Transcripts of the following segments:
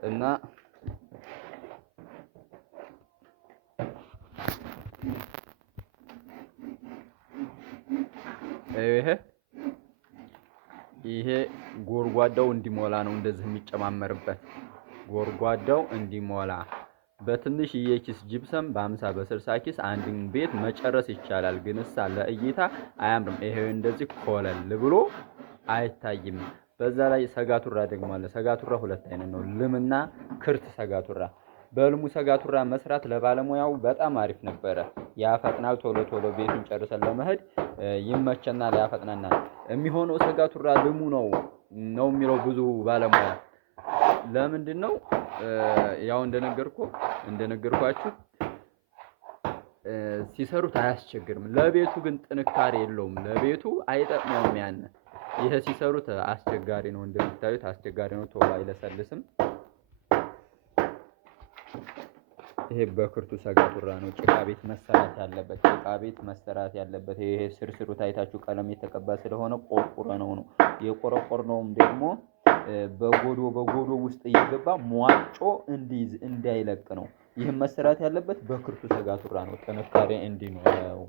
እና ይሄ ጎርጓዳው እንዲሞላ ነው እንደዚህ የሚጨማመርበት። ጎርጓዳው እንዲሞላ በትንሽዬ ኪስ ጅብሰም በ50 በ60 ኪስ አንድን ቤት መጨረስ ይቻላል። ግን ለእይታ አያምርም። ይሄው እንደዚህ ኮለል ብሎ አይታይም። በዛ ላይ ሰጋቱራ ደግሞ አለ። ሰጋቱራ ሁለት አይነት ነው፣ ልምና ክርት ሰጋቱራ። በልሙ ሰጋቱራ መስራት ለባለሙያው በጣም አሪፍ ነበረ። ያፈጥናል፣ ቶሎ ቶሎ ቤቱን ጨርሰን ለመሄድ ይመቸናል፣ ያፈጥናናል። የሚሆነው ሰጋቱራ ልሙ ነው የሚለው ብዙ ባለሙያ። ለምንድነው? ያው እንደነገርኳችሁ ሲሰሩት አያስቸግርም። ለቤቱ ግን ጥንካሬ የለውም፣ ለቤቱ አይጠቅመውም። ያን ይሄ ሲሰሩት አስቸጋሪ ነው፣ እንደምታዩት አስቸጋሪ ነው፣ ቶሎ አይለሰልስም። ይሄ በክርቱ ሰጋቱራ ነው ጭቃ ቤት መሰራት ያለበት። ይሄ ስርስሩ ታይታችሁ ቀለም የተቀባ ስለሆነ ቆርቆረነው ነው የቆረቆርነውም ደግሞ በጎዶ ውስጥ እየገባ ሟጮ እንዲይዝ እንዳይለቅ ነው። ይህም መሰራት ያለበት በክርቱ ሰጋቱራ ነው፣ ጥንካሬ እንዲኖረው።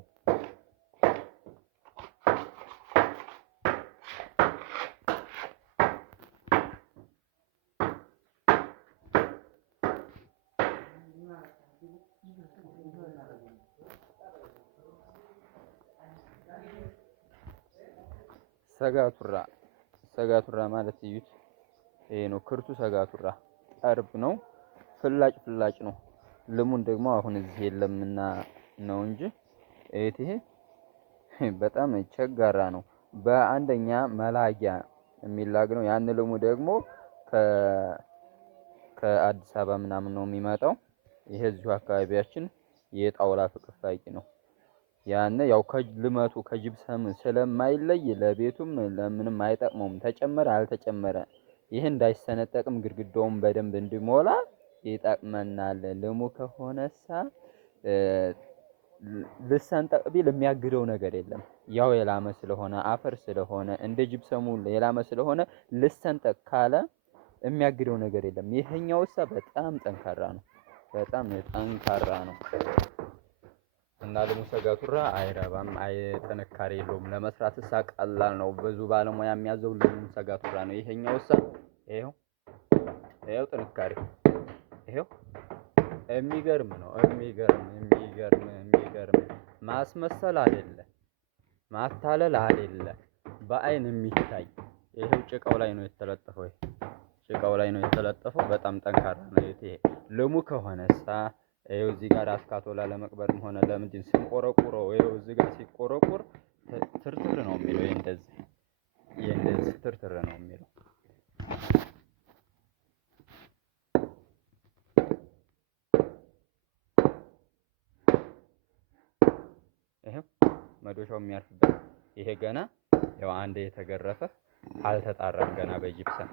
ሰጋቱራ ማለት እዩት። ይሄ ነው ክርቱ ሰጋቱራ። ጠርብ ነው፣ ፍላጭ ነው። ልሙን ደግሞ አሁን እዚህ የለምና ነው እንጂ ይሄ በጣም ቸጋራ ነው። በአንደኛ መላጊያ የሚላግ ነው። ያን ልሙ ደግሞ ከአዲስ አበባ ምናምን ነው የሚመጣው። ይሄ እዚሁ አካባቢያችን የጣውላ ፍቅፋቂ ነው። ያን ያው ከልመቱ ከጅብሰም ስለማይለይ ለቤቱም ለምንም አይጠቅመውም። ተጨመረ አልተጨመረ ይሄ እንዳይሰነጠቅም ግድግዳውን በደንብ እንዲሞላ ይጠቅመናል። ልሙ ከሆነሳ ልሰንጠቅ ቢል የሚያግደው ነገር የለም። ያው የላመ ስለሆነ አፈር ስለሆነ እንደ ጅብሰሙ የላመ ስለሆነ ልሰንጠቅ ካለ የሚያግደው ነገር የለም። ይሄኛውሳ በጣም ጠንካራ ነው፣ በጣም ጠንካራ ነው። እና ልሙ ሰጋቱራ አይረባም፣ ጥንካሬ የለውም። ለመስራትሳ ቀላል ነው። ብዙ ባለሙያ የሚያዘው ልሙ ሰጋቱራ ነው። ይሄኛውሳ ይሄው ጥንካሬ ይሄው የሚገርም ነው። የሚገርም ማስመሰል አይደለ፣ ማታለል አይደለ፣ በአይን የሚታይ ይሄው ጭቃው ላይ ነው የተለጠፈው። ጭቃው ላይ ነው የተለጠፈው። በጣም ጠንካራ ነው። ይሄ ልሙ ከሆነሳ ይሄው እዚህ ጋር አስካቶላ ለመቅበርም ሆነ ለምንድን ስንቆረቁረው ይሄው እዚህ ጋር ሲቆረቁር ትርትር ነው የሚለው። እንደዚህ ትርትር ነው የሚለው። ይሄው መዶሻው የሚያርፍበት ይሄ ገና ያው አንዴ የተገረፈ አልተጣራም ገና በጅብሰም